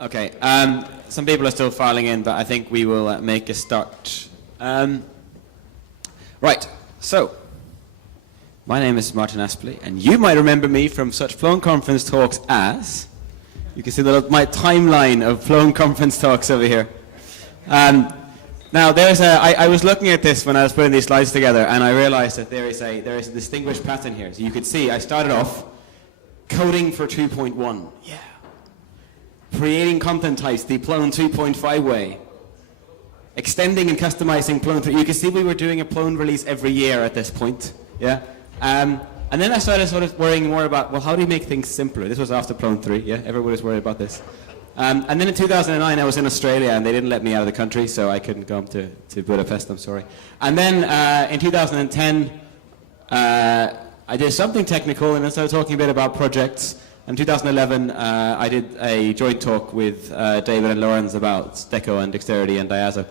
Okay, some people are still filing in, but I think we will make a start. Right, so, my name is Martin Aspeli, and you might remember me from such Plone conference talks as, you can see my timeline of Plone conference talks over here. Now, I was looking at this when I was putting these slides together, and I realized that there is a distinguished pattern here. So you could see I started off coding for 2.1. Yeah. Creating content types the Plone 2.5 way. Extending and customizing Plone 3. You can see we were doing a Plone release every year at this point. Yeah. And then I started sort of worrying more about, well, how do you make things simpler? This was after Plone 3. Yeah. Everybody was worried about this. And then in 2009, I was in Australia, and they didn't let me out of the country, so I couldn't come to Budapest, I'm sorry. And then in 2010, I did something technical, and I started talking a bit about projects. In 2011, I did a joint talk with David and Lawrence about Deco and Dexterity and Diazo.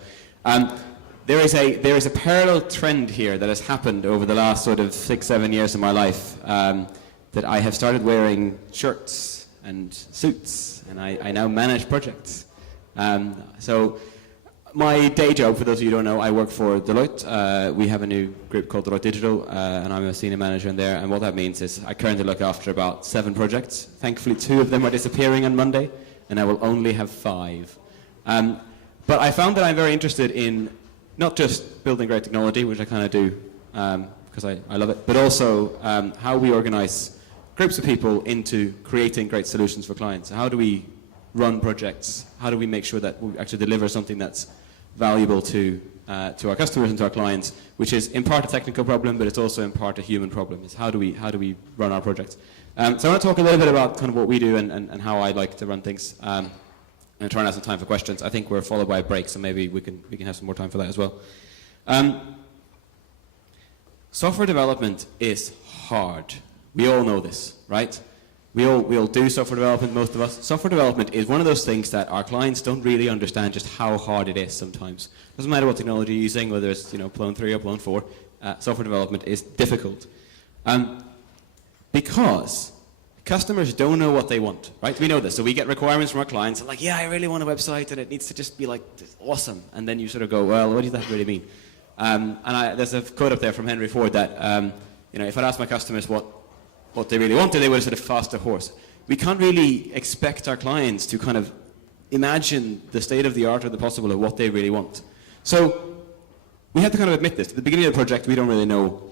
There is a parallel trend here that has happened over the last sort of 6-7 years of my life, that I have started wearing shirts and suits, and I now manage projects. So my day job, for those of you who don't know, I work for Deloitte. We have a new group called Deloitte Digital, and I'm a senior manager in there. And what that means is I currently look after about 7 projects. Thankfully, 2 of them are disappearing on Monday, and I will only have 5. But I found that I'm very interested in not just building great technology, which I kind of do because I love it, but also how we organize groups of people into creating great solutions for clients. How do we run projects? How do we make sure that we actually deliver something that's valuable to our customers and to our clients, which is in part a technical problem, but it's also in part a human problem. Is how do we run our projects? So I want to talk a little bit about kind of what we do and how I like to run things, and try and have some time for questions. I think we're followed by a break, so maybe we can have some more time for that as well. Software development is hard. We all know this, right? We all do software development, most of us. Software development is one of those things that our clients don't really understand just how hard it is sometimes. Doesn't matter what technology you're using, whether it's Plone 3 or Plone 4, software development is difficult. Because customers don't know what they want, right? We know this. So we get requirements from our clients, like, yeah, I really want a website and it needs to just be like awesome. And then you sort of go, well, what does that really mean? There's a quote up there from Henry Ford that, if I'd asked my customers what they really wanted, they would have said a faster horse. We can't really expect our clients to kind of imagine the state of the art or the possible of what they really want. So we have to kind of admit this. At the beginning of the project, we don't really know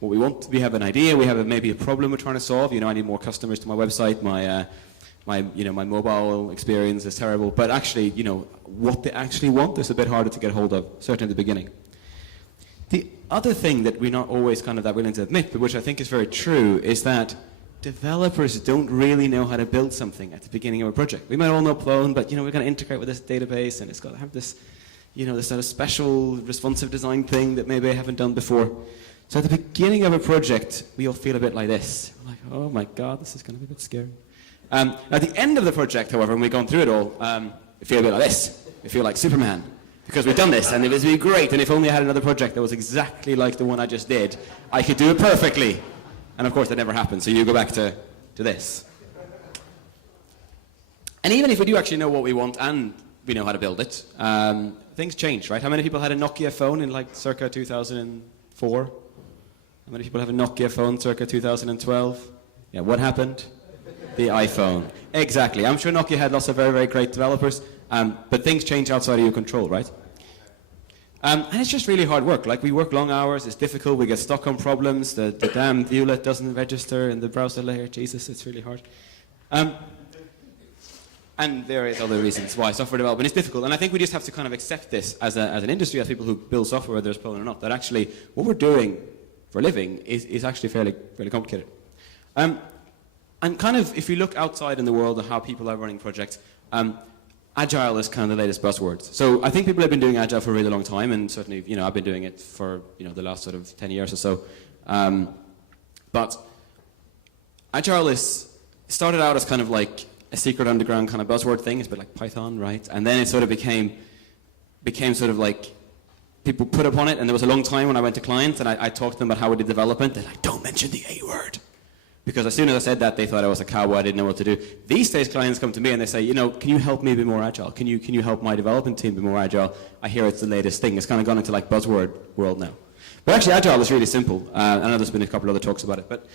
what we want. We have an idea. We have maybe a problem we're trying to solve. I need more customers to my website. My mobile experience is terrible. But actually, what they actually want is a bit harder to get hold of, certainly at the beginning. The other thing that we're not always kind of that willing to admit, but which I think is very true, is that developers don't really know how to build something at the beginning of a project. We might all know Plone, but we're going to integrate with this database, and it's got to have this, this sort of special responsive design thing that maybe I haven't done before. So at the beginning of a project, we all feel a bit like this. We're like, oh my God, this is going to be a bit scary. At the end of the project, however, when we've gone through it all, we feel a bit like this. We feel like Superman. Because we've done this, and it was really great, and if only I had another project that was exactly like the one I just did, I could do it perfectly. And of course, that never happened, so you go back to this. And even if we do actually know what we want, and we know how to build it, things change, right? How many people had a Nokia phone in like circa 2004? How many people have a Nokia phone circa 2012? Yeah, what happened? The iPhone. Exactly. I'm sure Nokia had lots of very, very great developers, but things change outside of your control, right? And it's just really hard work. Like, we work long hours, it's difficult, we get stuck on problems, the damn violet doesn't register in the browser layer, Jesus, it's really hard. And there is other reasons why software development is difficult, and I think we just have to kind of accept this as an industry, as people who build software, whether it's Plone or not, that actually what we're doing for a living is actually fairly complicated. And kind of, if you look outside in the world of how people are running projects, Agile is kind of the latest buzzword. So I think people have been doing Agile for a really long time, and certainly, I've been doing it for, the last sort of 10 years or so. But Agile started out as kind of like a secret underground kind of buzzword thing. It's a bit like Python, right? And then it sort of became sort of like people put upon it, and there was a long time when I went to clients and I talked to them about how we did development. They're like, don't mention the A word. because as soon as I said that, they thought I was a cowboy, I didn't know what to do. These days, clients come to me and they say, can you help me be more agile? Can you help my development team be more agile? I hear it's the latest thing. It's kind of gone into like buzzword world now. But actually, agile is really simple. I know there's been a couple of other talks about it, but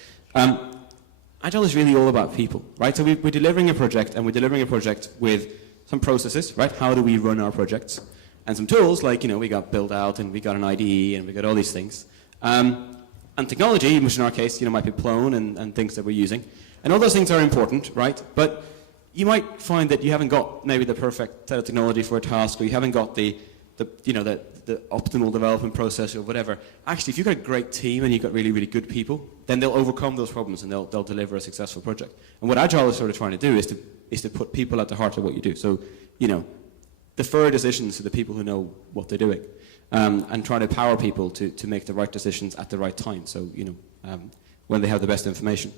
agile is really all about people, right? So we're delivering a project, and we're delivering a project with some processes, right? How do we run our projects? And some tools, like, we got build out, and we got an IDE, and we got all these things. And technology, which in our case, might be Plone and things that we're using. And all those things are important, right? But you might find that you haven't got maybe the perfect set of technology for a task, or you haven't got the optimal development process or whatever. Actually, if you've got a great team and you've got really, really good people, then they'll overcome those problems and they'll deliver a successful project. And what Agile is sort of trying to do is to put people at the heart of what you do. So, defer decisions to the people who know what they're doing, and try to empower people to make the right decisions at the right time. So, when they have the best information.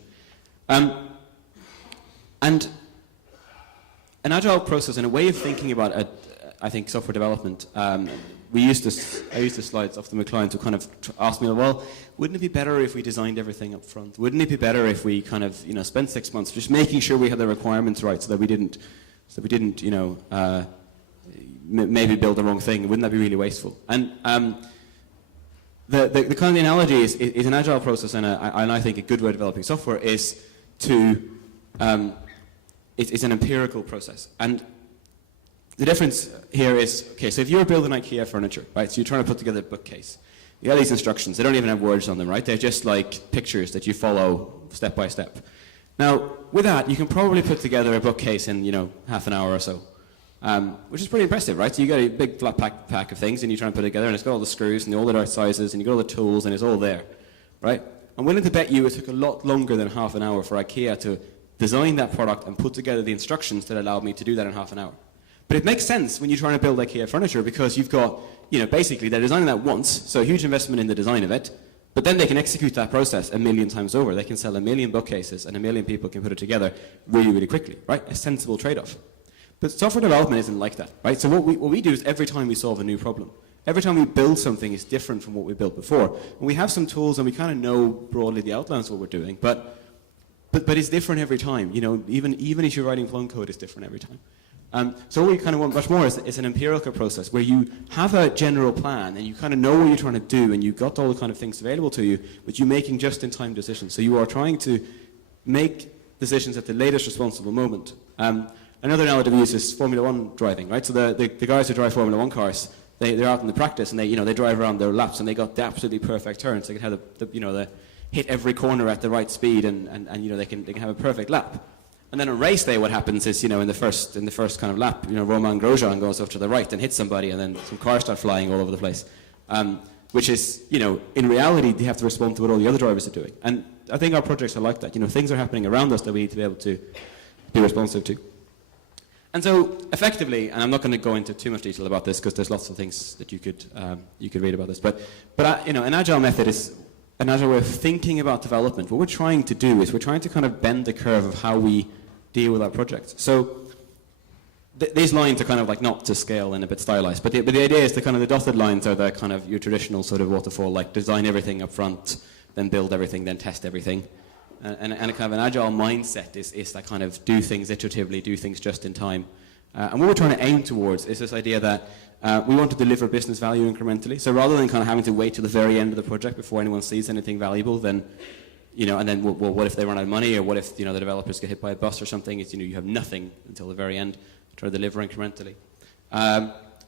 And an Agile process and a way of thinking about I think software development. I used the slides often with clients who kind of ask me, well, wouldn't it be better if we designed everything up front? Wouldn't it be better if we kind of spent 6 months just making sure we had the requirements right, so that we didn't maybe build the wrong thing? Wouldn't that be really wasteful? And the kind of analogy is an agile process, and I think a good way of developing software is it's an empirical process. And the difference here is, okay, so if you're building IKEA furniture, right, so you're trying to put together a bookcase. You have these instructions. They don't even have words on them, right? They're just like pictures that you follow step by step. Now, with that, you can probably put together a bookcase in, half an hour or so, which is pretty impressive, right? So you got a big flat pack of things, and you try and put it together, and it's got all the screws and all the right sizes, and you got all the tools, and it's all there, right? I'm willing to bet you it took a lot longer than half an hour for IKEA to design that product and put together the instructions that allowed me to do that in half an hour. But it makes sense when you're trying to build IKEA furniture, because you've got, basically they're designing that once, so a huge investment in the design of it, but then they can execute that process 1 million times over. They can sell 1 million bookcases, and 1 million people can put it together really, really quickly, right? A sensible trade-off. But software development isn't like that, right? So what we do is every time we solve a new problem, every time we build something is different from what we built before. And we have some tools, and we kind of know broadly the outlines of what we're doing, but it's different every time. Even if you're writing Plone code, it's different every time. So what we kind of want much more is an empirical process where you have a general plan and you kind of know what you're trying to do, and you've got all the kind of things available to you, but you're making just-in-time decisions. So you are trying to make decisions at the latest responsible moment. Another analogy we use is Formula One driving, right? So the guys who drive Formula One cars, they're out in the practice, and they drive around their laps, and they got the absolutely perfect turns. They can have the hit every corner at the right speed, and they can have a perfect lap. And then on race day, what happens is, in the first kind of lap, Romain Grosjean goes off to the right and hits somebody, and then some cars start flying all over the place. Which is, in reality, they have to respond to what all the other drivers are doing. And I think our projects are like that. Things are happening around us that we need to be able to be responsive to. And so, effectively, and I'm not going to go into too much detail about this because there's lots of things that you could read about this. But an agile method is an agile way of thinking about development. What we're trying to do is we're trying to kind of bend the curve of how we deal with our projects. So these lines are kind of like not to scale and a bit stylized, but the idea is the dotted lines are the kind of your traditional sort of waterfall, like design everything up front, then build everything, then test everything. And a kind of an agile mindset is that kind of do things iteratively, do things just in time. And what we're trying to aim towards is this idea that we want to deliver business value incrementally. So rather than kind of having to wait till the very end of the project before anyone sees anything valuable, then, and then what if they run out of money, or what if, the developers get hit by a bus or something? It's, you have nothing until the very end. Try to deliver incrementally.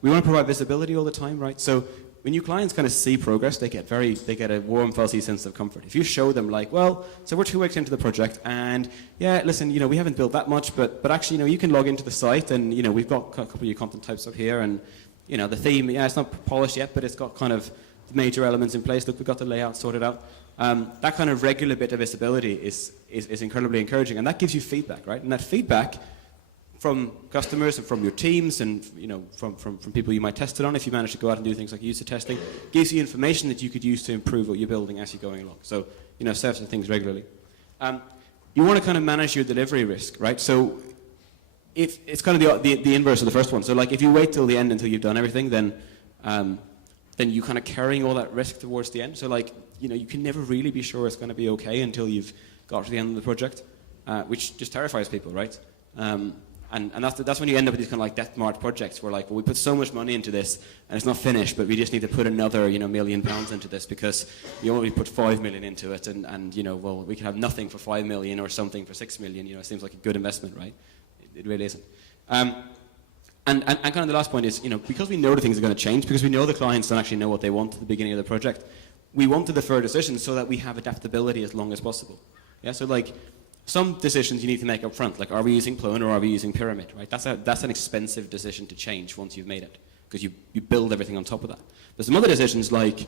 We want to provide visibility all the time, right? So when new clients kind of see progress, they get a warm, fuzzy sense of comfort. If you show them so we're 2 weeks into the project, and yeah, listen, we haven't built that much, but actually, you can log into the site, and we've got a couple of your content types up here, and the theme, it's not polished yet, but it's got kind of the major elements in place. Look, we've got the layout sorted out. That kind of regular bit of visibility is incredibly encouraging, and that gives you feedback, right? And that feedback from customers and from your teams and from people you might test it on, if you manage to go out and do things like user testing, gives you information that you could use to improve what you're building as you're going along. So, certain things regularly. You want to kind of manage your delivery risk, right? So if it's kind of the inverse of the first one. So if you wait till the end until you've done everything, then you kind of carrying all that risk towards the end. So you can never really be sure it's going to be okay until you've got to the end of the project, which just terrifies people, right? And that's when you end up with these kind of like death march projects where like, well, we put so much money into this and it's not finished, but we just need to put another, £1 million into this because we only put 5 million into it, and well, we can have nothing for 5 million or something for 6 million. It seems like a good investment, right? It really isn't. And kind of the last point is, because we know the things are going to change, because we know the clients don't actually know what they want at the beginning of the project, we want to defer decisions so that we have adaptability as long as possible. Yeah, so like, some decisions you need to make up front, like are we using Plone or are we using Pyramid, right? That's an expensive decision to change once you've made it, because you build everything on top of that. There's some other decisions like,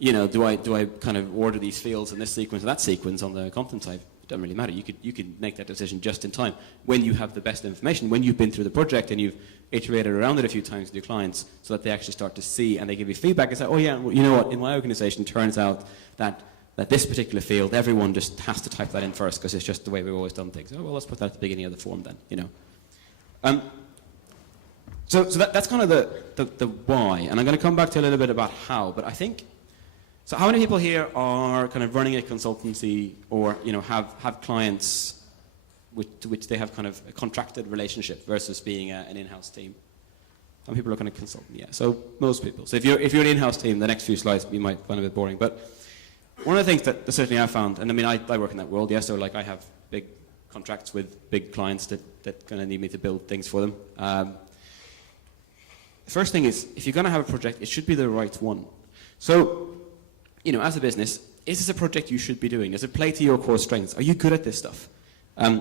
do I kind of order these fields in this sequence or that sequence on the content side? It doesn't really matter. You can make that decision just in time when you have the best information, when you've been through the project and you've iterated around it a few times with your clients, so that they actually start to see and they give you feedback and say, oh yeah, well, you know what, in my organization, it turns out that this particular field, everyone just has to type that in first because it's just the way we've always done things. Oh, well, let's put that at the beginning of the form then, So that's kind of the why, and I'm going to come back to a little bit about how, but I think, so how many people here are kind of running a consultancy or, have clients to which they have kind of a contracted relationship versus being an in-house team? Some people are kind of consultant, yeah, so most people. So if you're an in-house team, the next few slides you might find a bit boring, but one of the things that certainly I found, and I mean, I work in that world, yeah, so like I have big contracts with big clients that kind of need me to build things for them. The first thing is, if you're going to have a project, it should be the right one. So, as a business, is this a project you should be doing? Does it play to your core strengths? Are you good at this stuff?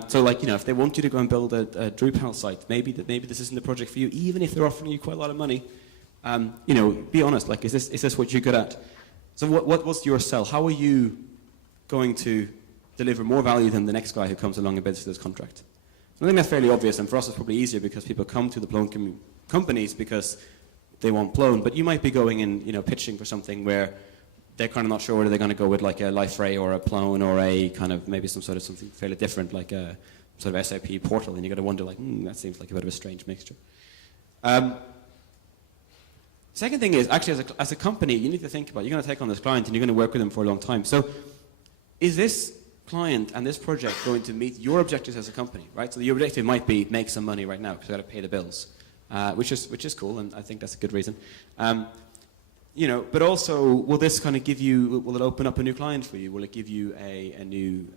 So like, if they want you to go and build a Drupal site, maybe this isn't the project for you, even if they're offering you quite a lot of money. Be honest, like, is this what you're good at? So what's your sell? How are you going to deliver more value than the next guy who comes along and bids for this contract? I think that's fairly obvious, and for us it's probably easier because people come to the Plone companies because they want Plone, but you might be going and pitching for something where they're kind of not sure whether they're going to go with like a LifeRay or a Plone or a kind of maybe some sort of something fairly different, like a sort of SAP portal, and you got to wonder like, that seems like a bit of a strange mixture. Second thing is, actually, as a company, you need to think about, you're going to take on this client and you're going to work with them for a long time. So is this client and this project going to meet your objectives as a company, right? So your objective might be make some money right now because you've got to pay the bills, which is cool, and I think that's a good reason. But also, will this kind of will it open up a new client for you? Will it give you a new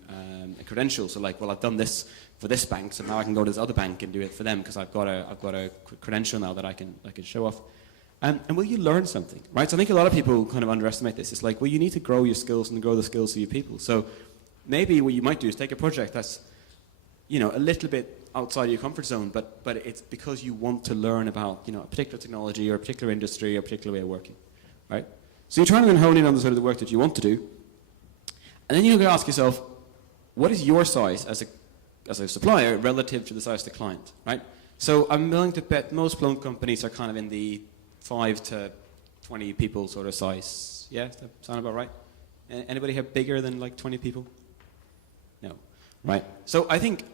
a credential? So like, well, I've done this for this bank, so now I can go to this other bank and do it for them because I've got a credential now that I can show off. And will you learn something, right? So I think a lot of people kind of underestimate this. It's like, well, you need to grow your skills and grow the skills of your people. So maybe what you might do is take a project that's, a little bit outside of your comfort zone, but it's because you want to learn about, a particular technology or a particular industry or a particular way of working, right? So you're trying to then hone in on the sort of the work that you want to do, and then you're going to ask yourself, what is your size as a supplier relative to the size of the client, right? So I'm willing to bet most Plone companies are kind of in the 5 to 20 people sort of size. Yeah, does that sound about right? Anybody here bigger than like 20 people? No. Right. So I think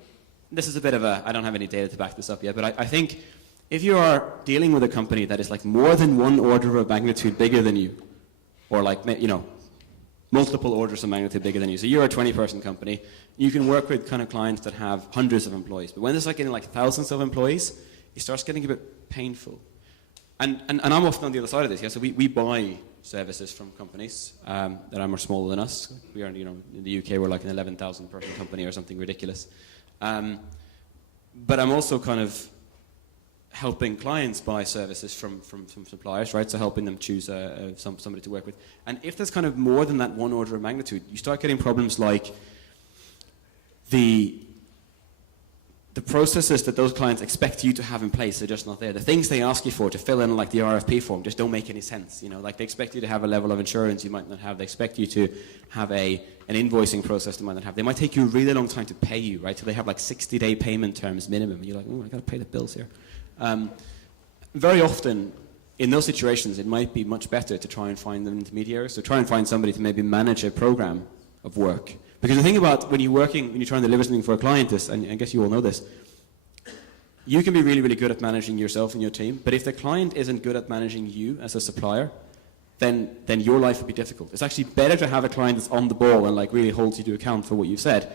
this is a bit of I don't have any data to back this up yet, but I think if you are dealing with a company that is like more than one order of magnitude bigger than you, or like, multiple orders of magnitude bigger than you, so you're a 20-person company, you can work with kind of clients that have hundreds of employees. But when there's like getting like thousands of employees, it starts getting a bit painful. And I'm often on the other side of this, yeah. So we buy services from companies that are more smaller than us. We are, in the UK, we're like an 11,000 person company or something ridiculous. But I'm also kind of helping clients buy services from suppliers, right? So helping them choose somebody to work with. And if there's kind of more than that one order of magnitude, you start getting problems like the processes that those clients expect you to have in place are just not there. The things they ask you for to fill in like the RFP form just don't make any sense. Like they expect you to have a level of insurance you might not have. They expect you to have an invoicing process they might not have. They might take you a really long time to pay you, right? So they have like 60-day payment terms minimum. And you're like, oh, I got to pay the bills here. Very often in those situations, it might be much better to try and find an intermediary. So try and find somebody to maybe manage a program of work. Because the thing about when you're trying to deliver something for a client is, and I guess you all know this, you can be really, really good at managing yourself and your team, but if the client isn't good at managing you as a supplier, then your life will be difficult. It's actually better to have a client that's on the ball and like really holds you to account for what you've said,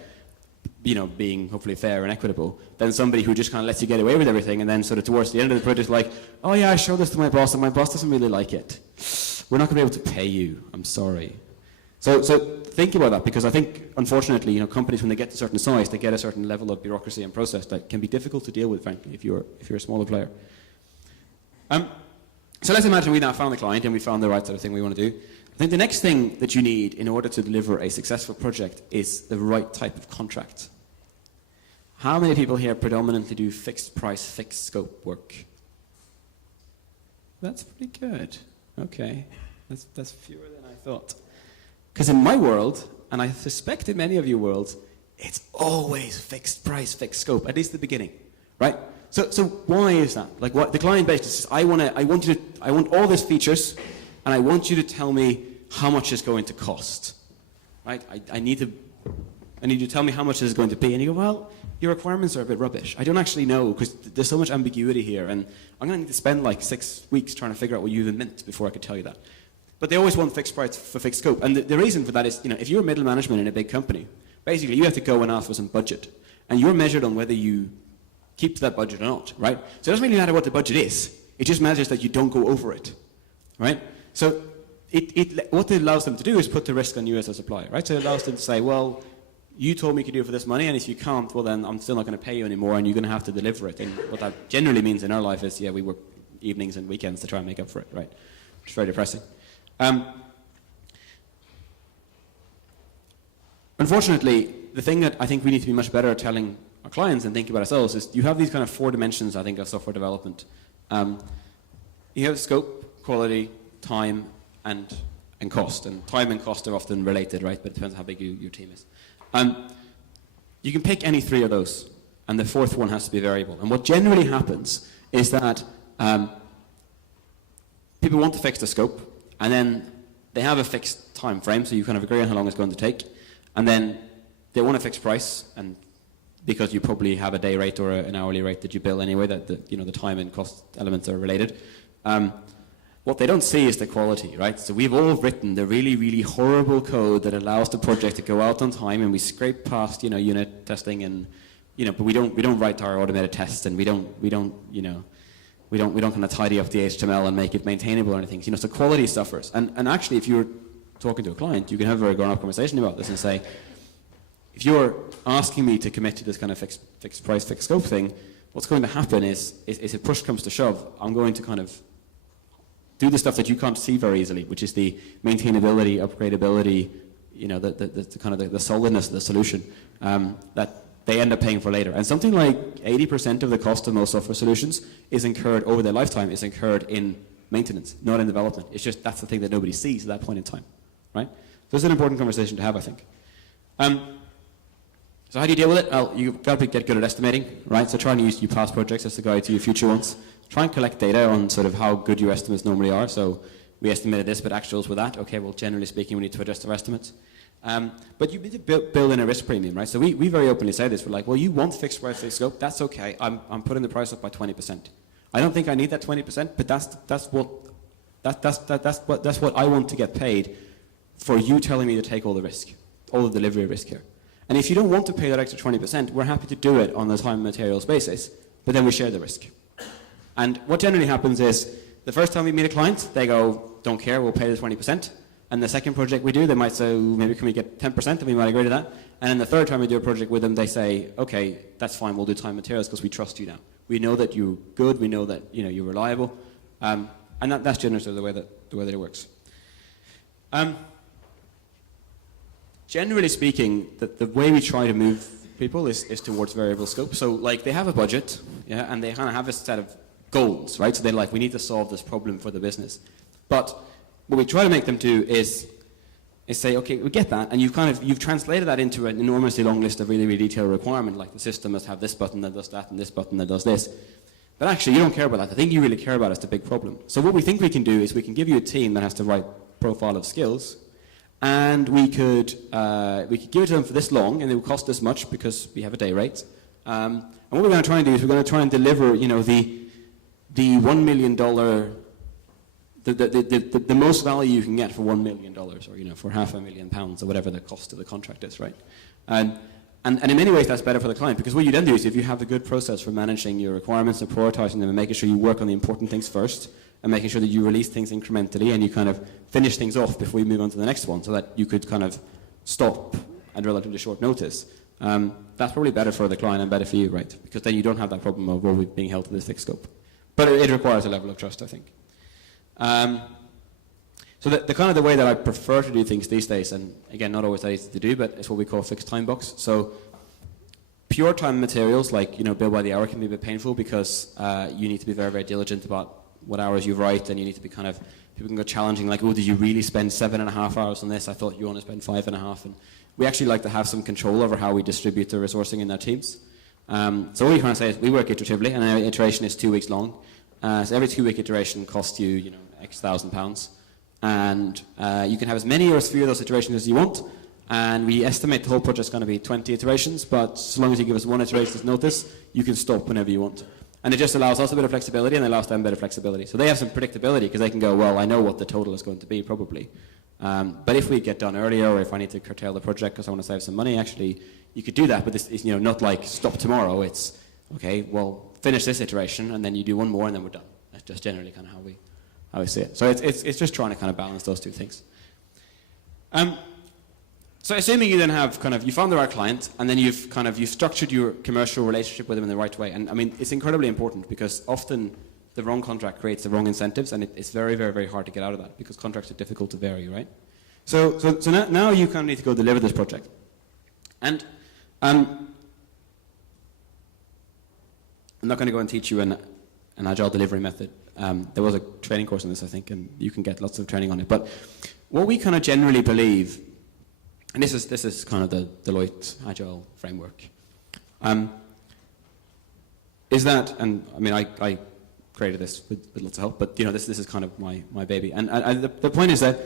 being hopefully fair and equitable, than somebody who just kind of lets you get away with everything, and then sort of towards the end of the project, like, oh yeah, I showed this to my boss, and my boss doesn't really like it. We're not going to be able to pay you. I'm sorry. So think about that, because I think, unfortunately, companies, when they get to a certain size, they get a certain level of bureaucracy and process that can be difficult to deal with, frankly, if you're a smaller player. So let's imagine we now found the client and we found the right sort of thing we want to do. I think the next thing that you need in order to deliver a successful project is the right type of contract. How many people here predominantly do fixed price, fixed scope work? That's pretty good. Okay, that's fewer than I thought. Because in my world, and I suspect in many of your worlds, it's always fixed price, fixed scope, at least the beginning, right? So why is that? Like, what the client basically says, I want all these features, and I want you to tell me how much it's going to cost, right? I need you to tell me how much it's going to be, and you go, well, your requirements are a bit rubbish. I don't actually know, because there's so much ambiguity here, and I'm going to need to spend like 6 weeks trying to figure out what you even meant before I could tell you that. But they always want fixed price for fixed scope, and the reason for that is, if you're middle management in a big company, basically you have to go and ask for some budget, and you're measured on whether you keep to that budget or not, right? So it doesn't really matter what the budget is. It just matters that you don't go over it, right? So what it allows them to do is put the risk on you as a supplier, right? So it allows them to say, well, you told me you could do it for this money, and if you can't, well then I'm still not going to pay you anymore, and you're going to have to deliver it. And what that generally means in our life is, yeah, we work evenings and weekends to try and make up for it, right? Which is very depressing. Unfortunately, the thing that I think we need to be much better at telling our clients and thinking about ourselves is, you have these kind of 4 dimensions, I think, of software development. You have scope, quality, time, and cost. And time and cost are often related, right? But it depends on how big your team is. You can pick any 3 of those, and the 4th one has to be variable. And what generally happens is that people want to fix the scope, and then they have a fixed time frame, so you kind of agree on how long it's going to take, and then they want a fixed price, and because you probably have a day rate or an hourly rate that you bill anyway, that the time and cost elements are related. What they don't see is the quality, right? So we've all written the really, really horrible code that allows the project to go out on time, and we scrape past, unit testing, and but we don't write our automated tests, and we don't kind of tidy up the HTML and make it maintainable or anything. So quality suffers. And actually, if you're talking to a client, you can have a very grown-up conversation about this and say, if you're asking me to commit to this kind of fixed price, fixed scope thing, what's going to happen is if push comes to shove, I'm going to kind of do the stuff that you can't see very easily, which is the maintainability, upgradability, the kind of the solidness of the solution that they end up paying for later. And something like 80% of the cost of most software solutions is incurred over their lifetime, is incurred in maintenance, not in development. It's just that's the thing that nobody sees at that point in time, right? So it's an important conversation to have, I think. So how do you deal with it? Well, you've got to get good at estimating, right? So try and use your past projects as a guide to your future ones. Try and collect data on sort of how good your estimates normally are. So we estimated this, but actuals were that. Okay, well, generally speaking, we need to adjust our estimates. But you need to build in a risk premium, right? So we very openly say this. We're like, well, you want fixed price, fixed scope. That's okay. I'm putting the price up by 20%. I don't think I need that 20%, but that's what I want to get paid for you telling me to take all the risk, all the delivery risk here. And if you don't want to pay that extra 20%, we're happy to do it on a time and materials basis, but then we share the risk. And what generally happens is, the first time we meet a client, they go, don't care, we'll pay the 20%. And the second project we do, they might say, maybe can we get 10%, and we might agree to that. And then the third time we do a project with them, they say, okay, that's fine, we'll do time and materials because we trust you now. We know that you're good, we know that you're reliable. And that's generally the way that it works. Generally speaking, the way we try to move people is towards variable scope. So like they have a budget, yeah, and they kind of have a set of goals, right? So they're like, we need to solve this problem for the business. But what we try to make them do is say, okay, we get that, and you've translated that into an enormously long list of really, really detailed requirement, like the system must have this button that does that, and this button that does this. But actually, you don't care about that. The thing you really care about is the big problem. So what we think we can do is we can give you a team that has the right profile of skills, and we could give it to them for this long, and it will cost this much because we have a day rate. And what we're going to try and do is we're going to try and deliver, the $1 million, the most value you can get for $1 million, or for £500,000 or whatever the cost of the contract is, right? And And in many ways, that's better for the client, because what you then do is if you have a good process for managing your requirements and prioritizing them and making sure you work on the important things first and making sure that you release things incrementally and you kind of finish things off before you move on to the next one so that you could kind of stop at relatively short notice. That's probably better for the client and better for you, right? Because then you don't have that problem of always being held to this fixed scope. But it requires a level of trust, I think. So the kind of the way that I prefer to do things these days, and again, not always that easy to do, but it's what we call fixed time box. So pure time materials, like, you know, bill by the hour can be a bit painful because you need to be very, very diligent about what hours you write, and you need to be kind of, people can go challenging, like, oh, did you really spend 7.5 hours on this? I thought you only spent 5.5. And we actually like to have some control over how we distribute the resourcing in our teams. So what we kind of say is we work iteratively, and our iteration is 2 weeks long. So every 2-week iteration costs you, you know, X £1,000. And you can have as many or as few of those iterations as you want. And we estimate the whole project's going to be 20 iterations, but so long as you give us one iteration's notice, you can stop whenever you want. And it just allows us a bit of flexibility, and it allows them a bit of flexibility. So they have some predictability, because they can go, well, I know what the total is going to be, probably. But if we get done earlier, or if I need to curtail the project because I want to save some money, actually, you could do that. But this is, you know, not like stop tomorrow. It's, okay, well, finish this iteration, and then you do one more, and then we're done. That's just generally kind of how we see it. So it's just trying to kind of balance those two things. So assuming you then have kind of, you found the right client, and then you've structured your commercial relationship with them in the right way. And I mean, it's incredibly important, because often the wrong contract creates the wrong incentives, and it's very, very, very hard to get out of that, because contracts are difficult to vary, right? So now you kind of need to go deliver this project. And I'm not going to go and teach you an agile delivery method. There was a training course on this, I think, and you can get lots of training on it. But what we kind of generally believe, and this is kind of the Deloitte Agile framework, is that, and I mean, I created this with lots of help, but you know, this is kind of my baby. And the point is that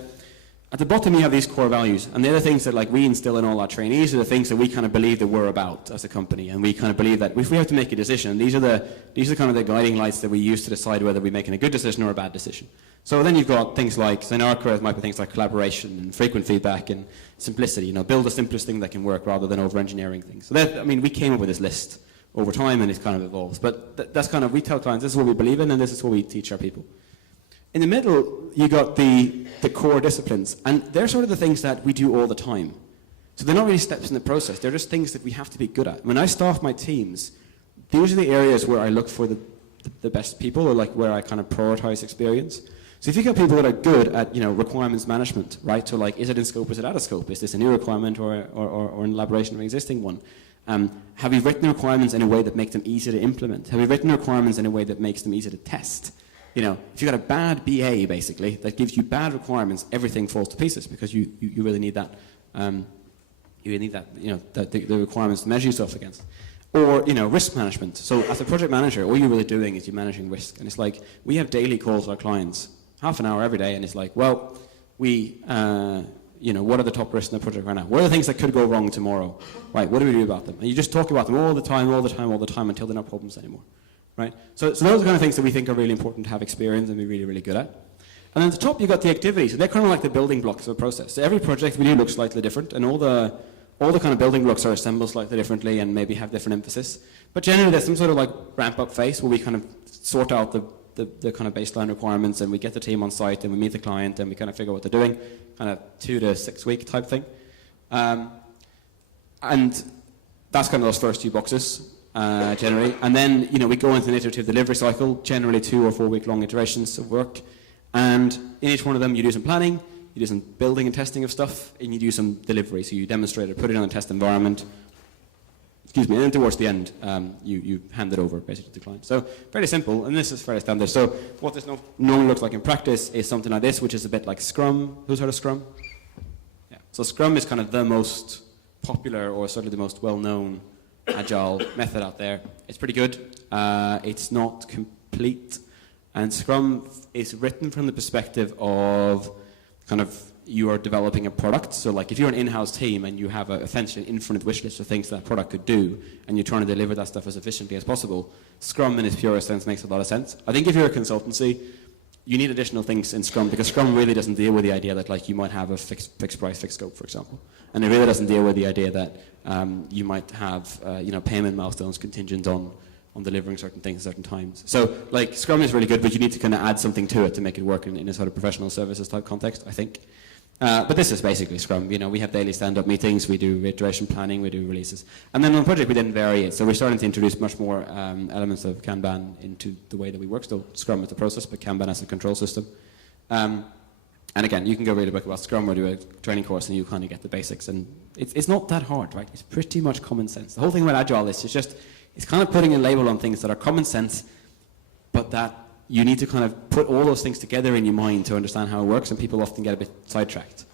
at the bottom you have these core values, and they're the things that, like, we instill in all our trainees, are the things that we kind of believe that we're about as a company, and we kind of believe that if we have to make a decision, these are kind of the guiding lights that we use to decide whether we're making a good decision or a bad decision. So then you've got things like, so in our careers might be things like collaboration and frequent feedback and simplicity, you know, build the simplest thing that can work rather than over-engineering things. So that, I mean, we came up with this list over time, and it kind of evolves, but that's kind of, we tell clients this is what we believe in, and this is what we teach our people. In the middle, you got the core disciplines, and they're sort of the things that we do all the time. So they're not really steps in the process, they're just things that we have to be good at. When I staff my teams, these are the areas where I look for the best people, or like where I kind of prioritize experience. So if you get people that are good at, you know, requirements management, right? So like, is it in scope, is it out of scope? Is this a new requirement or an elaboration of an existing one? Have you written requirements in a way that makes them easy to implement? Have you written requirements in a way that makes them easy to test? You know, if you've got a bad BA, basically, that gives you bad requirements, everything falls to pieces, because you really need that, you really need that, you know, the requirements to measure yourself against. Or, you know, risk management. So as a project manager, all you're really doing is you're managing risk. And it's like, we have daily calls with our clients, half an hour every day, and it's like, well, we, you know, what are the top risks in the project right now? What are the things that could go wrong tomorrow? Right, what do we do about them? And you just talk about them all the time until they're not problems anymore. Right? So those are the kind of things that we think are really important to have experience and be really, really good at. And then at the top, you've got the activities. And they're kind of like the building blocks of a process. So every project we do looks slightly different, and all the kind of building blocks are assembled slightly differently and maybe have different emphasis. But generally, there's some sort of like ramp-up phase where we kind of sort out the kind of baseline requirements, and we get the team on site, and we meet the client, and we kind of figure out what they're doing, kind of 2 to 6 week type thing. And that's kind of those first 2 boxes. Generally, and then, you know, we go into an iterative delivery cycle, generally 2 or 4 week long iterations of work, and in each one of them you do some planning, you do some building and testing of stuff, and you do some delivery. So you demonstrate it, put it on a test environment, and then towards the end you hand it over basically to the client. So fairly simple, and this is fairly standard. So what this normally looks like in practice is something like this, which is a bit like Scrum. Who's heard of Scrum? Yeah. So Scrum is kind of the most popular, or sort of the most well-known agile method out there. It's pretty good. It's not complete, and Scrum is written from the perspective of kind of, you are developing a product. So like, if you're an in-house team and you have essentially an infinite wish list of things that product could do, and you're trying to deliver that stuff as efficiently as possible, Scrum in its purest sense makes a lot of sense. I think if you're a consultancy, you need additional things in Scrum, because Scrum really doesn't deal with the idea that like you might have a fixed price, fixed scope, for example. And it really doesn't deal with the idea that you might have payment milestones contingent on delivering certain things at certain times. So like Scrum is really good, but you need to kind of add something to it to make it work in a sort of professional services type context, I think. But this is basically Scrum. We have daily stand-up meetings, we do iteration planning, we do releases. And then on the project we then vary it. So we're starting to introduce much more elements of Kanban into the way that we work. Still Scrum as a process, but Kanban as a control system. And again, you can go read a book about Scrum or do a training course and you kind of get the basics. And it's not that hard, right? It's pretty much common sense. The whole thing about Agile is it's kind of putting a label on things that are common sense, but that you need to kind of put all those things together in your mind to understand how it works, and people often get a bit sidetracked.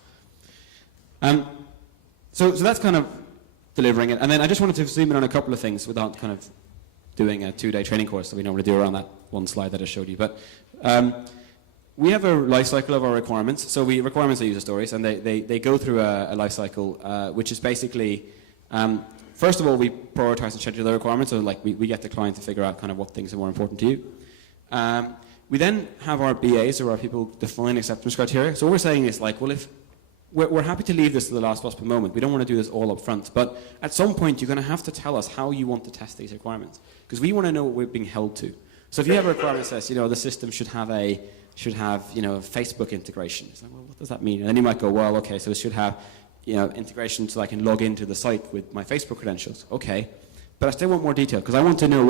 So that's kind of delivering it. And then I just wanted to zoom in on a couple of things without kind of doing a 2-day training course that we normally do around that one slide that I showed you. But we have a life cycle of our requirements. So requirements are user stories, and they go through a life cycle, which is basically, first of all, we prioritize and schedule the requirements. So like we get the client to figure out kind of what things are more important to you. We then have our BAs, or our people define acceptance criteria. So what we're saying is like, well, if we're happy to leave this to the last possible moment. We don't want to do this all up front. But at some point, you're going to have to tell us how you want to test these requirements, because we want to know what we're being held to. So if you have a requirement that says, the system should have Facebook integration. It's like, well, what does that mean? And then you might go, well, okay, so it should have integration so I can log into the site with my Facebook credentials. Okay, but I still want more detail, because I want to know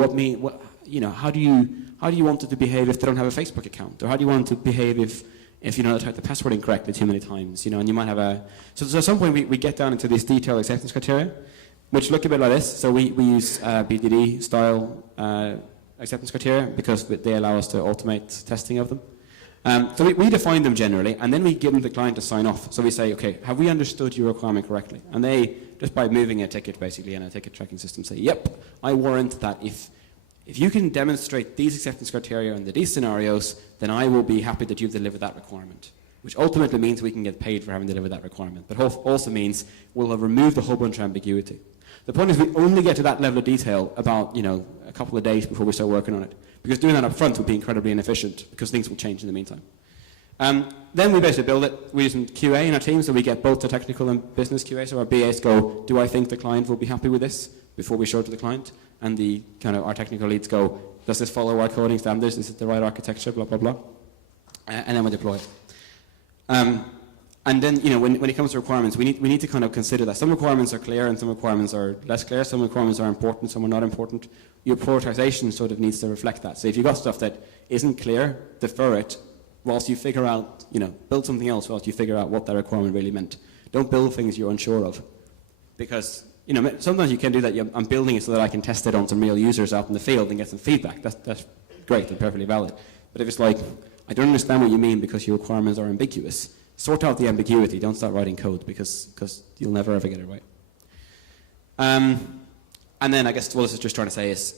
how do you want it to behave if they don't have a Facebook account, or how do you want it to behave if they type the password incorrectly too many times, and you might have so at some point we get down into these detailed acceptance criteria, which look a bit like this. So we use BDD style acceptance criteria because they allow us to automate testing of them. So we define them generally, and then we give them the client to sign off. So we say, okay, have we understood your requirement correctly? And they, just by moving a ticket basically in a ticket tracking system, say, yep, I warrant that if you can demonstrate these acceptance criteria under these scenarios, then I will be happy that you've delivered that requirement, which ultimately means we can get paid for having delivered that requirement, but also means we'll have removed a whole bunch of ambiguity. The point is we only get to that level of detail about a couple of days before we start working on it, because doing that up front would be incredibly inefficient, because things will change in the meantime. Then we basically build it. We're using QA in our team, so we get both the technical and business QA. So our BAs go, do I think the client will be happy with this before we show it to the client? And our technical leads go, does this follow our coding standards? Is it the right architecture? Blah, blah, blah. And then we deploy it. And then, when it comes to requirements, we need to kind of consider that. Some requirements are clear and some requirements are less clear. Some requirements are important, some are not important. Your prioritization sort of needs to reflect that. So if you've got stuff that isn't clear, defer it whilst you figure out, build something else whilst you figure out what that requirement really meant. Don't build things you're unsure of. Because, sometimes you can do that. I'm building it so that I can test it on some real users out in the field and get some feedback. That's great and perfectly valid. But if it's like, I don't understand what you mean because your requirements are ambiguous, sort out the ambiguity. Don't start writing code because you'll never ever get it right. And then I guess what this is just trying to say is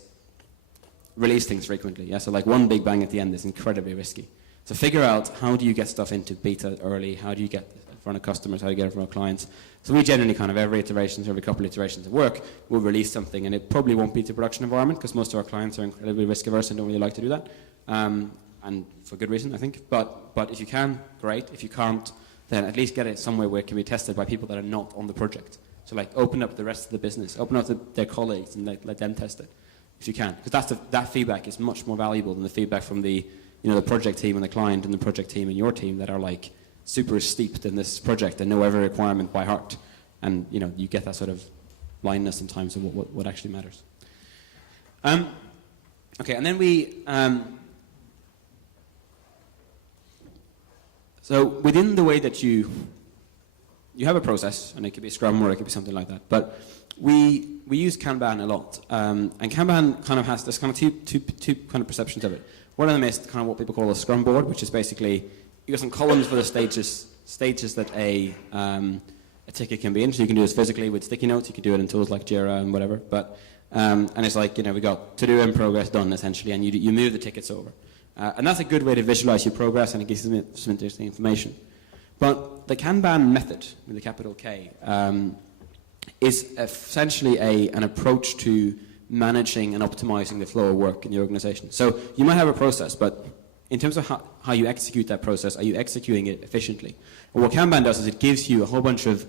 release things frequently. Yeah, so like one big bang at the end is incredibly risky. So figure out how do you get stuff into beta early, how do you get it in front of customers, how do you get it in front of clients. So we generally kind of every couple of iterations of work, we'll release something, and it probably won't be to production environment because most of our clients are incredibly risk averse and don't really like to do that. And for good reason, I think. But if you can, great. If you can't, then at least get it somewhere where it can be tested by people that are not on the project. So like open up the rest of the business, open up their colleagues and let them test it if you can. Because that feedback is much more valuable than the feedback from the project team and the client and the project team and your team that are like super steeped in this project and know every requirement by heart. And you get that sort of blindness sometimes of what actually matters. Okay, and then we so within the way that you have a process, and it could be Scrum or it could be something like that, but we use Kanban a lot, and Kanban kind of has this kind of two kind of perceptions of it. One of them is kind of what people call a Scrum board, which is basically you got some columns for the stages that a ticket can be in. So you can do this physically with sticky notes. You can do it in tools like Jira and whatever. But and it's like we got to do in progress done essentially, and you move the tickets over. And that's a good way to visualize your progress, and it gives you some interesting information. But the Kanban method, with a capital K, is essentially an approach to managing and optimizing the flow of work in the organization. So you might have a process, but in terms of how you execute that process, are you executing it efficiently? And what Kanban does is it gives you a whole bunch of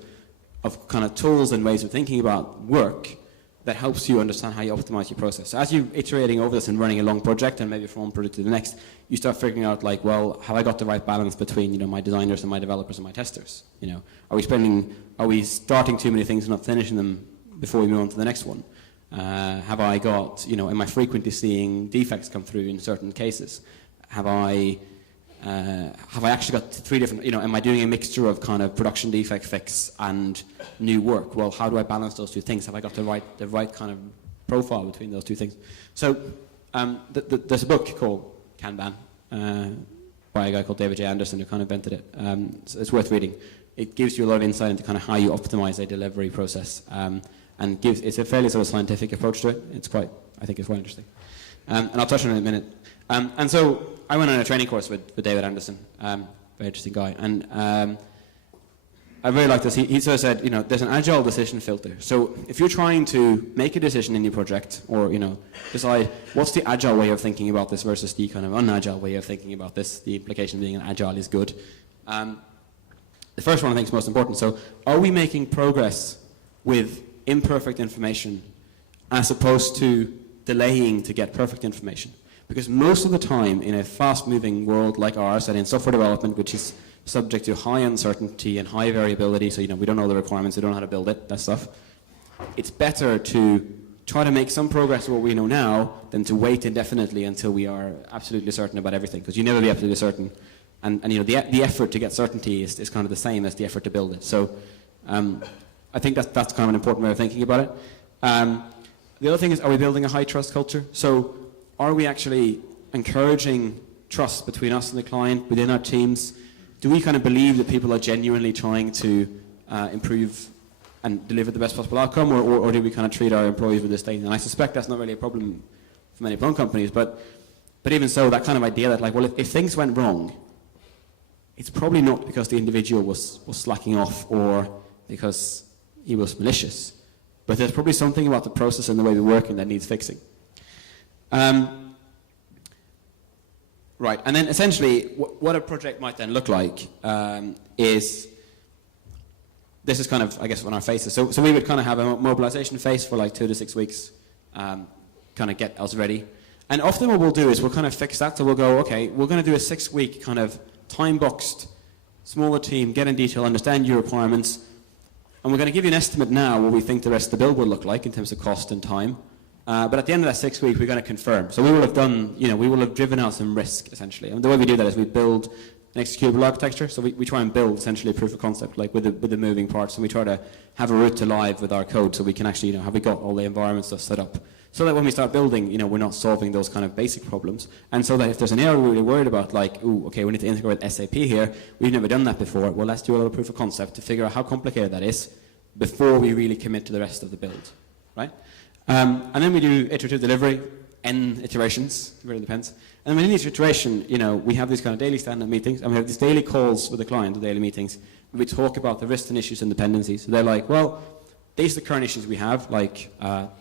kind of tools and ways of thinking about work that helps you understand how you optimize your process. So as you're iterating over this and running a long project, and maybe from one project to the next, you start figuring out like, well, have I got the right balance between, you know, my designers and my developers and my testers? You know, are we starting too many things and not finishing them before we move on to the next one? Have I got, you know, am I frequently seeing defects come through in certain cases? Have I actually got 3 different, you know, am I doing a mixture of kind of production defect fix and new work? Well, how do I balance those 2 things? Have I got the right kind of profile between those 2 things? So there's a book called Kanban by a guy called David J. Anderson who kind of invented it. So it's worth reading. It gives you a lot of insight into kind of how you optimize a delivery process, and it's a fairly sort of scientific approach to it. I think it's quite interesting. And I'll touch on it in a minute. And so I went on a training course with David Anderson, very interesting guy, and I really like this. He sort of said, you know, there's an agile decision filter. So if you're trying to make a decision in your project, or, you know, decide what's the agile way of thinking about this versus the kind of unagile way of thinking about this, the implication being an agile is good. The first one I think is most important. So are we making progress with imperfect information as opposed to delaying to get perfect information? Because most of the time in a fast-moving world like ours, and in software development, which is subject to high uncertainty and high variability, so, you know, we don't know the requirements, we don't know how to build it, that stuff, it's better to try to make some progress with what we know now than to wait indefinitely until we are absolutely certain about everything, because you never be absolutely certain. And you know, the effort to get certainty is kind of the same as the effort to build it. So I think that's kind of an important way of thinking about it. The other thing is, are we building a high trust culture? So are we actually encouraging trust between us and the client, within our teams? Do we kind of believe that people are genuinely trying to improve and deliver the best possible outcome, or do we kind of treat our employees with disdain? And I suspect that's not really a problem for many Plone companies, but even so, that kind of idea that, like, well, if things went wrong, it's probably not because the individual was slacking off or because he was malicious, but there's probably something about the process and the way we're working that needs fixing. Right, and then essentially what a project might then look like is, this is kind of, I guess, on our phases. So we would kind of have a mobilization phase for like 2 to 6 weeks, kind of get us ready. And often what we'll do is we'll kind of fix that, so we'll go, okay, we're going to do a 6-week kind of time-boxed, smaller team, get in detail, understand your requirements, and we're going to give you an estimate now what we think the rest of the build will look like in terms of cost and time. But at the end of that 6 weeks, we're going to confirm. So we will have done, you know, we will have driven out some risk, essentially. And the way we do that is we build an executable architecture. So we try and build, essentially, a proof of concept, like with the moving parts. And we try to have a route to live with our code so we can actually, you know, have we got all the environment stuff set up. So that when we start building, you know, we're not solving those kind of basic problems. And so that if there's an area we're really worried about, like, ooh, okay, we need to integrate SAP here, we've never done that before, well, let's do a little proof of concept to figure out how complicated that is before we really commit to the rest of the build, right? And then we do iterative delivery, N iterations, it really depends. And within each iteration, you know, we have these kind of daily stand-up meetings, and we have these daily calls with the client, the daily meetings, where we talk about the risks and issues and dependencies. So they're like, well, these are the current issues we have, like,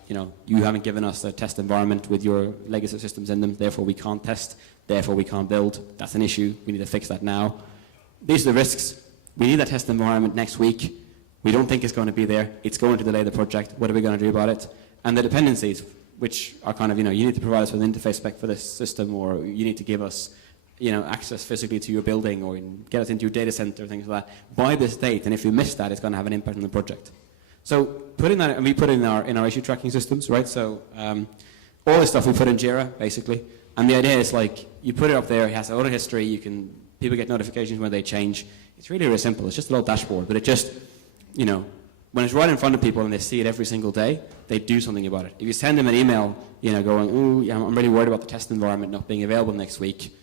you know, you haven't given us a test environment with your legacy systems in them, therefore we can't test, therefore we can't build. That's an issue, we need to fix that now. These are the risks. We need that test environment next week. We don't think it's going to be there. It's going to delay the project. What are we going to do about it? And the dependencies, which are kind of, you know, you need to provide us with an interface spec for this system, or you need to give us, you know, access physically to your building, or get us into your data center, things like that, by this date. And if you miss that, it's going to have an impact on the project. So putting that, and we put it in our issue tracking systems, right? So all this stuff we put in Jira, basically. And the idea is, like, you put it up there, it has audit history, people get notifications when they change. It's really, really simple. It's just a little dashboard, but it just, you know, when it's right in front of people and they see it every single day, they do something about it. If you send them an email, you know, going, ooh, yeah, I'm really worried about the test environment not being available next week,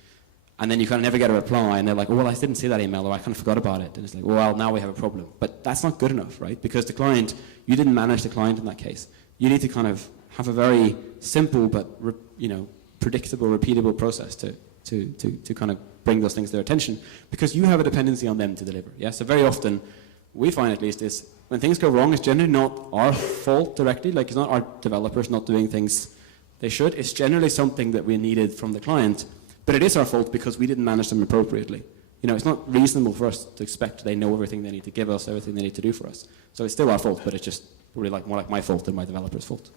and then you kind of never get a reply, and they're like, oh, well, I didn't see that email, or I kind of forgot about it. And it's like, well, now we have a problem. But that's not good enough, right? Because the client, you didn't manage the client in that case. You need to kind of have a very simple but, you know, predictable, repeatable process to kind of bring those things to their attention, because you have a dependency on them to deliver. Yeah? So very often, we find at least, is when things go wrong, it's generally not our fault directly. Like, it's not our developers not doing things they should. It's generally something that we needed from the client But it is our fault because we didn't manage them appropriately. You know, it's not reasonable for us to expect they know everything they need to give us, everything they need to do for us. So it's still our fault, but it's just really more like my fault than my developer's fault.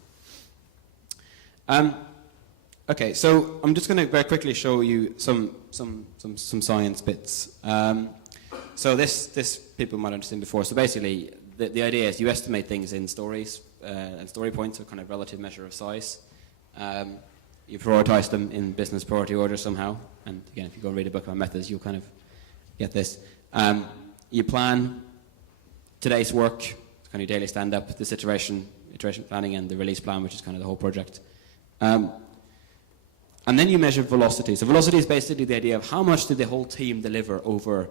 Okay, so I'm just going to very quickly show you some science bits. So this people might have seen before. So basically, the idea is you estimate things in stories and story points, or kind of relative measure of size. You prioritize them in business priority order somehow. And again, if you go and read a book about methods, you'll kind of get this. You plan today's work, kind of daily stand-up, this iteration planning, and the release plan, which is kind of the whole project. And then you measure velocity. So velocity is basically the idea of how much did the whole team deliver over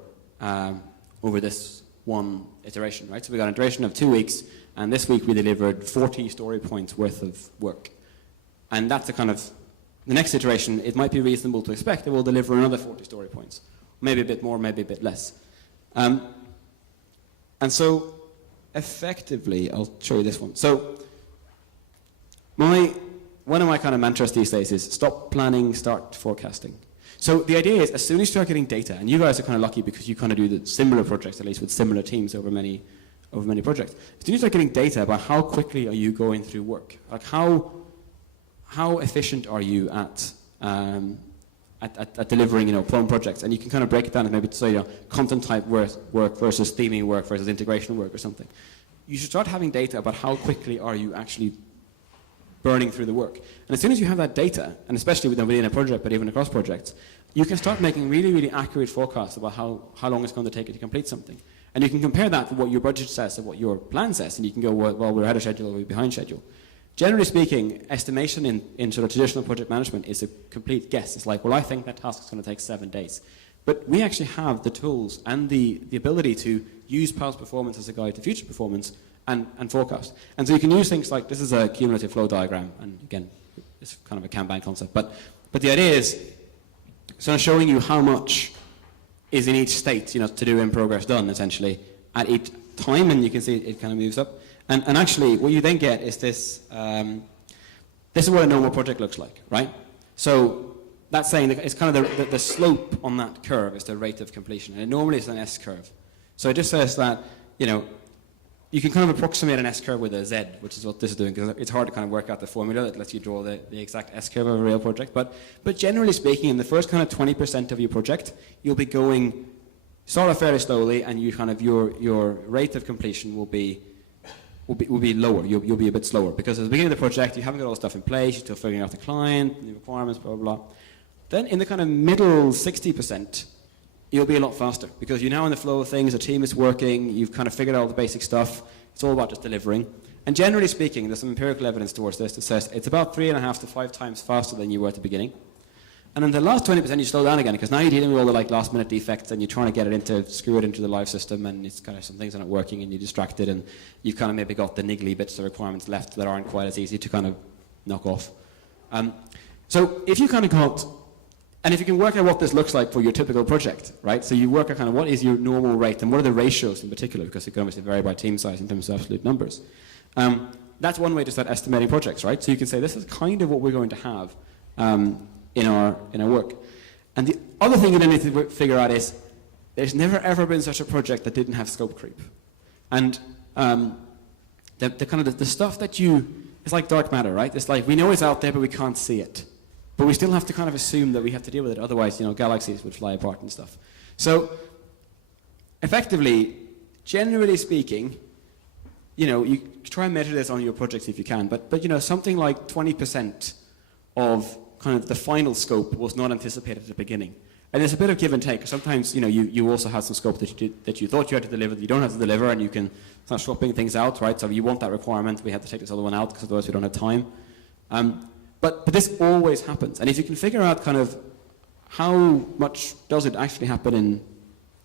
this one iteration, right? So we got an iteration of 2 weeks, and this week we delivered 40 story points worth of work. And that's the kind of, the next iteration, it might be reasonable to expect that we'll deliver another 40 story points. Maybe a bit more, maybe a bit less. And so, effectively, I'll show you this one. So, one of my kind of mantras these days is stop planning, start forecasting. So the idea is, as soon as you start getting data, and you guys are kind of lucky because you kind of do the similar projects, at least with similar teams over many projects. As soon as you start getting data about how quickly are you going through work, like how efficient are you at delivering, Plone projects, and you can kind of break it down and maybe say, content type work versus theming work versus integration work or something. You should start having data about how quickly are you actually burning through the work. And as soon as you have that data, and especially within a project, but even across projects, you can start making really, really accurate forecasts about how long it's going to take you to complete something. And you can compare that to what your budget says and what your plan says, and you can go, well, we're ahead of schedule or we're behind schedule. Generally speaking, estimation in sort of traditional project management is a complete guess. It's like, well, I think that task is going to take 7 days. But we actually have the tools and the ability to use past performance as a guide to future performance and forecast. And so you can use things like, this is a cumulative flow diagram, and again, it's kind of a Kanban concept. But the idea is sort of showing you how much is in each state, to do in progress done, essentially, at each time, and you can see it kind of moves up. And actually, what you then get is this, this is what a normal project looks like, right? So that's saying that it's kind of the slope on that curve is the rate of completion, and it normally is an S curve. So it just says that, you can kind of approximate an S-curve with a Z, which is what this is doing, because it's hard to kind of work out the formula that lets you draw the exact S-curve of a real project. But generally speaking, in the first kind of 20% of your project, you'll be going sort of fairly slowly, and you kind of your rate of completion will be lower. You'll be a bit slower, because at the beginning of the project, you haven't got all the stuff in place, you're still figuring out the client, the requirements, blah, blah, blah. Then in the kind of middle 60%, you'll be a lot faster, because you're now in the flow of things, the team is working, you've kind of figured out all the basic stuff, it's all about just delivering. And generally speaking, there's some empirical evidence towards this that says it's about 3.5 to 5 times faster than you were at the beginning. And in the last 20% you slow down again, because now you're dealing with all the last minute defects, and you're trying to get it screw it into the live system, and it's kind of some things are not working, and you're distracted, and you've kind of maybe got the niggly bits of requirements left that aren't quite as easy to kind of knock off. So if you kind of got, and if you can work out what this looks like for your typical project, right? So you work out kind of what is your normal rate, and what are the ratios in particular, because it can obviously vary by team size in terms of absolute numbers. That's one way to start estimating projects, right? So you can say this is kind of what we're going to have in our work. And the other thing you then need to figure out is there's never ever been such a project that didn't have scope creep. And the stuff that it's like dark matter, right? It's like we know it's out there, but we can't see it. But we still have to kind of assume that we have to deal with it. Otherwise, galaxies would fly apart and stuff. So, effectively, generally speaking, you try and measure this on your projects if you can. But something like 20% of kind of the final scope was not anticipated at the beginning. And there's a bit of give and take. Sometimes, you also have some scope that you thought you had to deliver that you don't have to deliver, and you can start swapping things out, right? So you want that requirement, we have to take this other one out because otherwise we don't have time. But this always happens. And if you can figure out kind of how much does it actually happen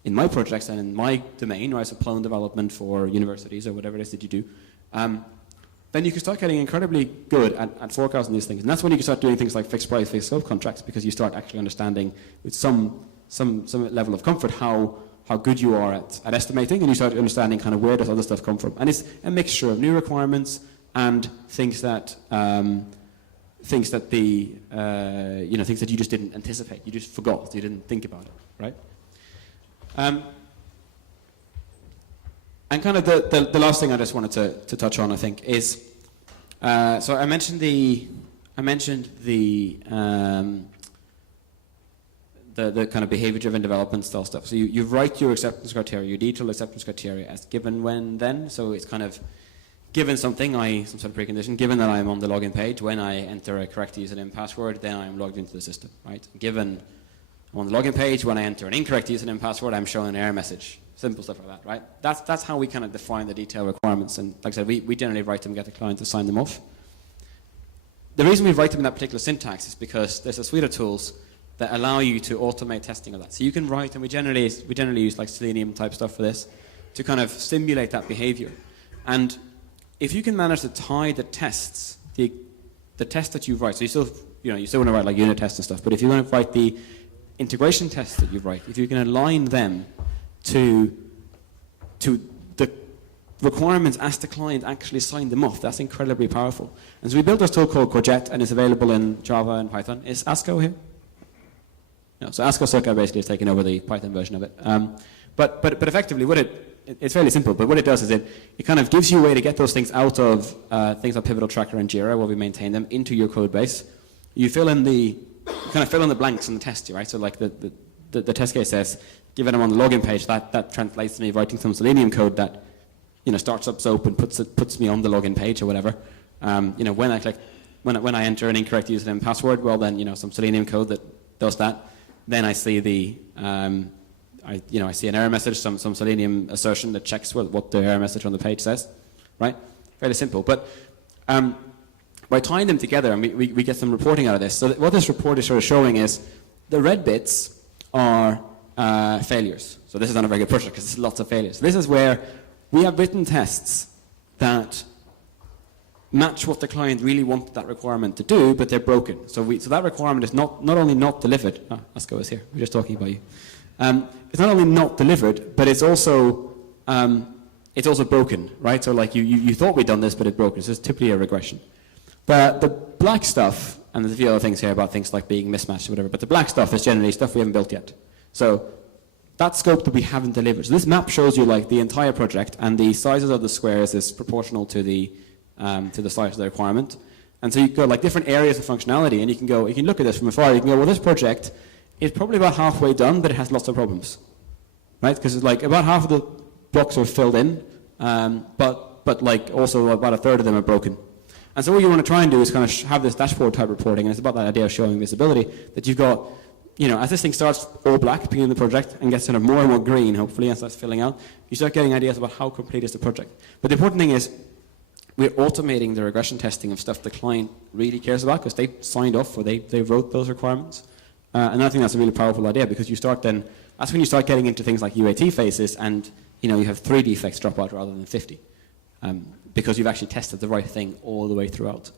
in my projects and in my domain, right, so Plone development for universities or whatever it is that you do, then you can start getting incredibly good at forecasting these things. And that's when you can start doing things like fixed price, fixed scope contracts, because you start actually understanding with some level of comfort how good you are at estimating, and you start understanding kind of where does other stuff come from. And it's a mixture of new requirements and things that things that things that you just didn't anticipate, you just forgot, you didn't think about it, right? And kind of the last thing I just wanted to touch on, I think, is so I mentioned the kind of behavior-driven development style stuff. So you write your acceptance criteria, your detailed acceptance criteria as given, when, then. So it's kind of given something, some sort of precondition, given that I'm on the login page, when I enter a correct username password, then I'm logged into the system, right? Given I'm on the login page, when I enter an incorrect username password, I'm shown an error message. Simple stuff like that, right? That's how we kind of define the detailed requirements. And like I said, we generally write them, get the client to sign them off. The reason we write them in that particular syntax is because there's a suite of tools that allow you to automate testing of that. So you can write, and we generally use like Selenium type stuff for this, to kind of simulate that behavior. And if you can manage to tie the tests, the test that you write, so you still want to write like unit tests and stuff, but if you want to write the integration tests that you write, if you can align them to the requirements as the client actually signed them off, that's incredibly powerful. And so we built this tool called Courgette, and it's available in Java and Python. Is ASCO here? No, so ASCO Circa basically has taken over the Python version of it. But effectively, it's fairly simple, but what it does is it kind of gives you a way to get those things out of things like Pivotal Tracker and Jira, where we maintain them, into your code base. You kind of fill in the blanks in the test, right? So like the test case says, given I'm on the login page, that translates to me writing some Selenium code that starts up SOAP and puts me on the login page or whatever. When I enter an incorrect username password, well then some Selenium code that does that. Then I see I see an error message, some Selenium assertion that checks what the error message on the page says, right? Fairly simple. But by tying them together, and we get some reporting out of this. So what this report is sort of showing is the red bits are failures. So this is not a very good project because there's lots of failures. This is where we have written tests that match what the client really wanted that requirement to do, but they're broken. So that requirement is not only not delivered. Asko is here. We're just talking about you. It's not only not delivered, but it's also broken, right? So like you thought we'd done this, but it's broken. So it's typically a regression. But the black stuff, and there's a few other things here about things like being mismatched or whatever, but the black stuff is generally stuff we haven't built yet. So that scope that we haven't delivered. So this map shows you like the entire project, and the sizes of the squares is proportional to the size of the requirement. And so you go like different areas of functionality, and you can look at this from afar. You can go, well, this project is probably about halfway done, but it has lots of problems, right? Because it's like about half of the blocks are filled in, but like also about a third of them are broken. And so what you want to try and do is kind of have this dashboard type reporting, and it's about that idea of showing visibility, that you've got, as this thing starts all black beginning of the project and gets sort of more and more green, hopefully, and starts filling out, you start getting ideas about how complete is the project. But the important thing is we're automating the regression testing of stuff the client really cares about because they signed off or they wrote those requirements. And I think that's a really powerful idea because that's when you start getting into things like UAT phases and you have 3 defects drop out rather than 50 because you've actually tested the right thing all the way throughout.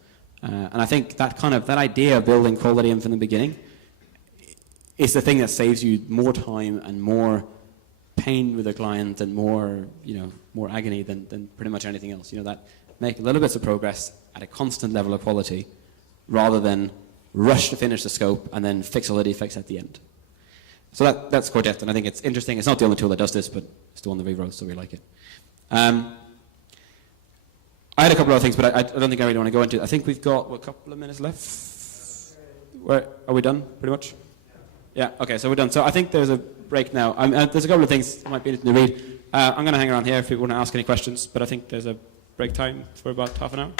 And I think that idea of building quality in from the beginning is the thing that saves you more time and more pain with the client and more agony than pretty much anything else. That make little bits of progress at a constant level of quality rather than rush to finish the scope and then fix all the defects at the end. So that's Courgette, and I think it's interesting. It's not the only tool that does this, but it's the one that we wrote, so we like it. I had a couple of other things, but I don't think I really want to go into it. I think we've got a couple of minutes left. Are we done, pretty much? Yeah, okay, so we're done. So I think there's a break now. There's a couple of things that might be interesting to read. I'm going to hang around here if you want to ask any questions, but I think there's a break time for about half an hour.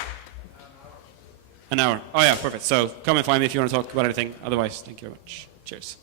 An hour. Oh yeah, perfect. So come and find me if you want to talk about anything. Otherwise, thank you very much. Cheers.